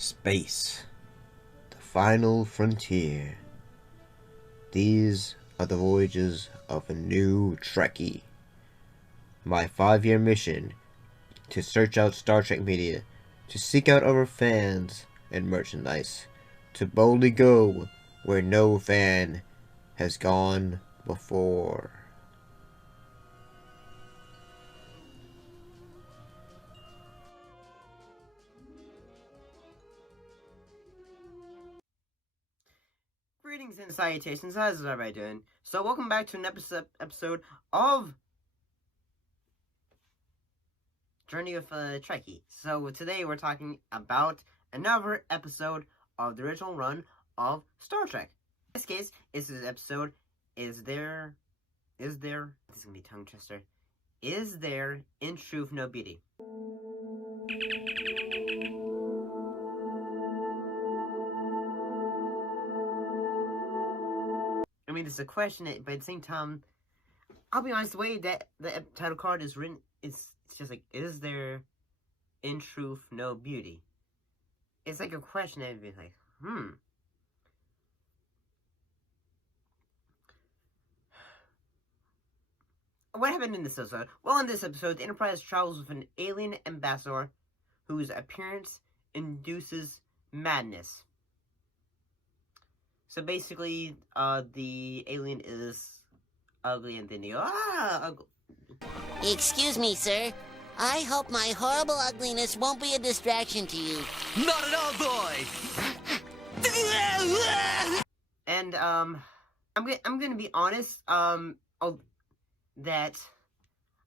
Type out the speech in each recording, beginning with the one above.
Space, the final frontier. These are the voyages of a new Trekkie. My 5-year mission to search out Star Trek media, to seek out our fans and merchandise, to boldly go where no fan has gone before. Greetings and salutations, how's everybody doing? So welcome back to an episode of Journey of Trekkie. So today we're talking about another episode of the original run of Star Trek. In this case, this episode, this is gonna be tongue twister. Is there, in truth, no beauty? I mean, it's a question, but at the same time, I'll be honest, the way that the title card is written, it's just like, is there, in truth, no beauty? It's like a question that would be like, What happened in this episode? Well, in this episode, the Enterprise travels with an alien ambassador whose appearance induces madness. So basically, the alien is ugly, and then they go, ugly. Excuse me, sir. I hope my horrible ugliness won't be a distraction to you. Not at all, boy! And, I'm gonna be honest, that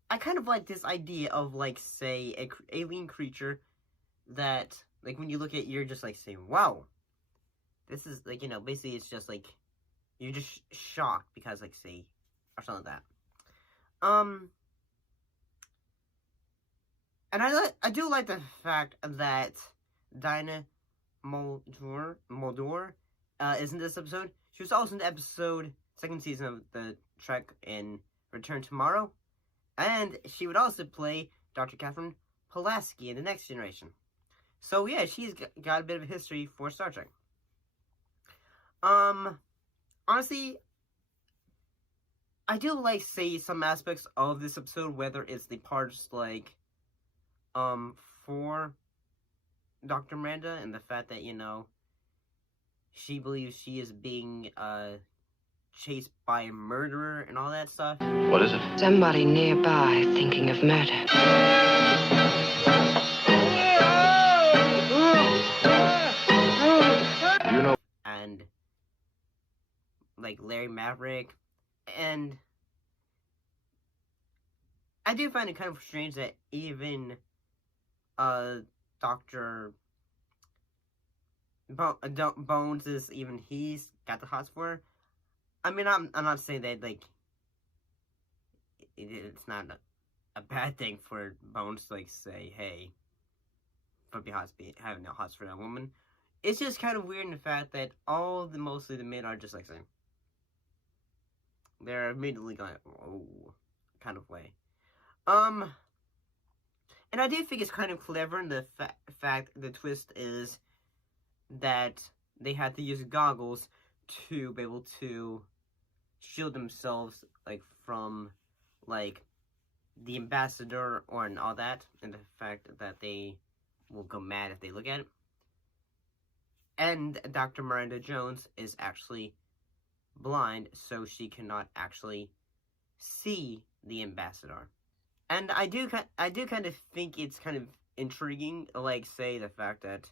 I kind of like this idea of, like, say, a alien creature that, like, when you look at it, you're just, like, saying, wow, this is, like, basically it's just, like, you're just shocked because, like, say, or something like that. And I do like the fact that Dinah Muldaur is in this episode. She was also in the episode, second season of the Trek in Return Tomorrow. And she would also play Dr. Catherine Pulaski in The Next Generation. So yeah, she's got a bit of a history for Star Trek. Honestly, I do like, say, some aspects of this episode, whether it's the parts, like, for Dr. Miranda and the fact that, she believes she is being, chased by a murderer and all that stuff. What is it? Somebody nearby thinking of murder. You know. And, like, Larry Maverick. And I do find it kind of strange that even, Dr. Bones is, even he's got the hots for her. I mean, I'm not saying that, like, it's not a bad thing for Bones to, like, say, hey, having no hots for that woman. It's just kind of weird in the fact that mostly the men are just, like, saying, they're immediately going, oh, kind of way. And I do think it's kind of clever in the fact the twist is that they had to use goggles to be able to shield themselves, like, from, like, the ambassador and all that, and the fact that they will go mad if they look at it. And Dr. Miranda Jones is actually blind, so she cannot actually see the ambassador. And I do kind of think it's kind of intriguing, like, say, the fact that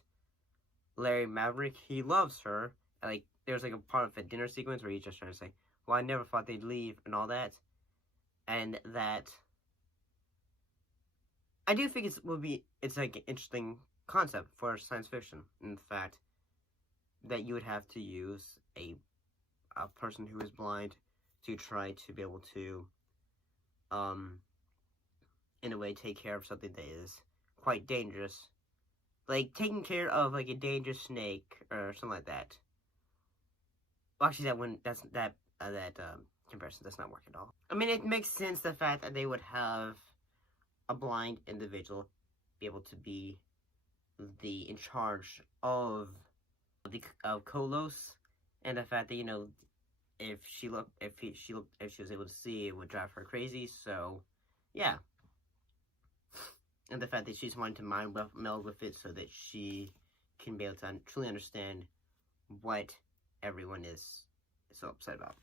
Larry Maverick, he loves her. Like, there's, like, a part of a dinner sequence where he's just trying to say, well, I never thought they'd leave, and all that. And that I do think it's like an interesting concept for science fiction, in the fact that you would have to use a person who is blind to try to be able to, in a way, take care of something that is quite dangerous. Like, taking care of, like, a dangerous snake, or something like that. Well, actually, that comparison does not work at all. I mean, it makes sense, the fact that they would have a blind individual be able to be the in charge of the of Kolos, and the fact that if she was able to see, it would drive her crazy. So, yeah, and the fact that she's wanting to mind meld with it so that she can be able to truly understand what everyone is so upset about.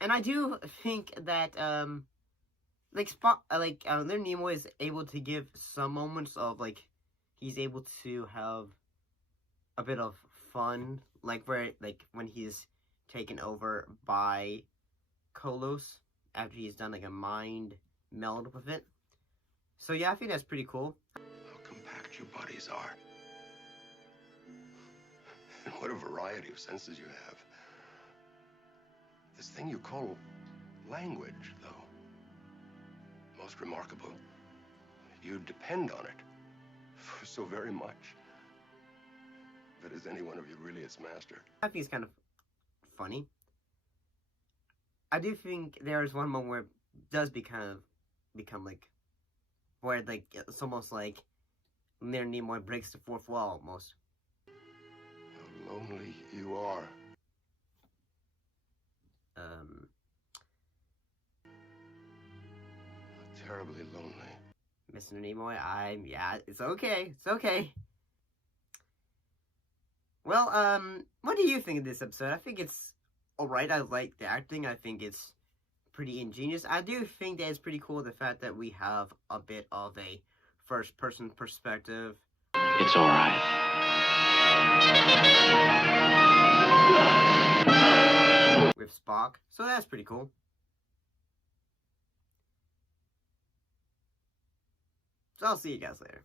And I do think that Leonard Nimoy is able to give some moments of he's able to have a bit of fun, when he's taken over by Kolos after he's done a mind meld with it. So yeah, I think that's pretty cool. How compact your bodies are. And what a variety of senses you have. This thing you call language, though, most remarkable. You depend on it for so very much. But is any one of you really its master? I think it's kind of funny. I do think there's one moment where it does become where it's almost like Leonard Nimoy breaks the fourth wall almost. How lonely you are. Terribly lonely. Mr. Nimoy, it's okay. It's okay. Well, what do you think of this episode? I think it's alright. I like the acting. I think it's pretty ingenious. I do think that it's pretty cool the fact that we have a bit of a first-person perspective. It's alright. With Spock. So that's pretty cool. So I'll see you guys later.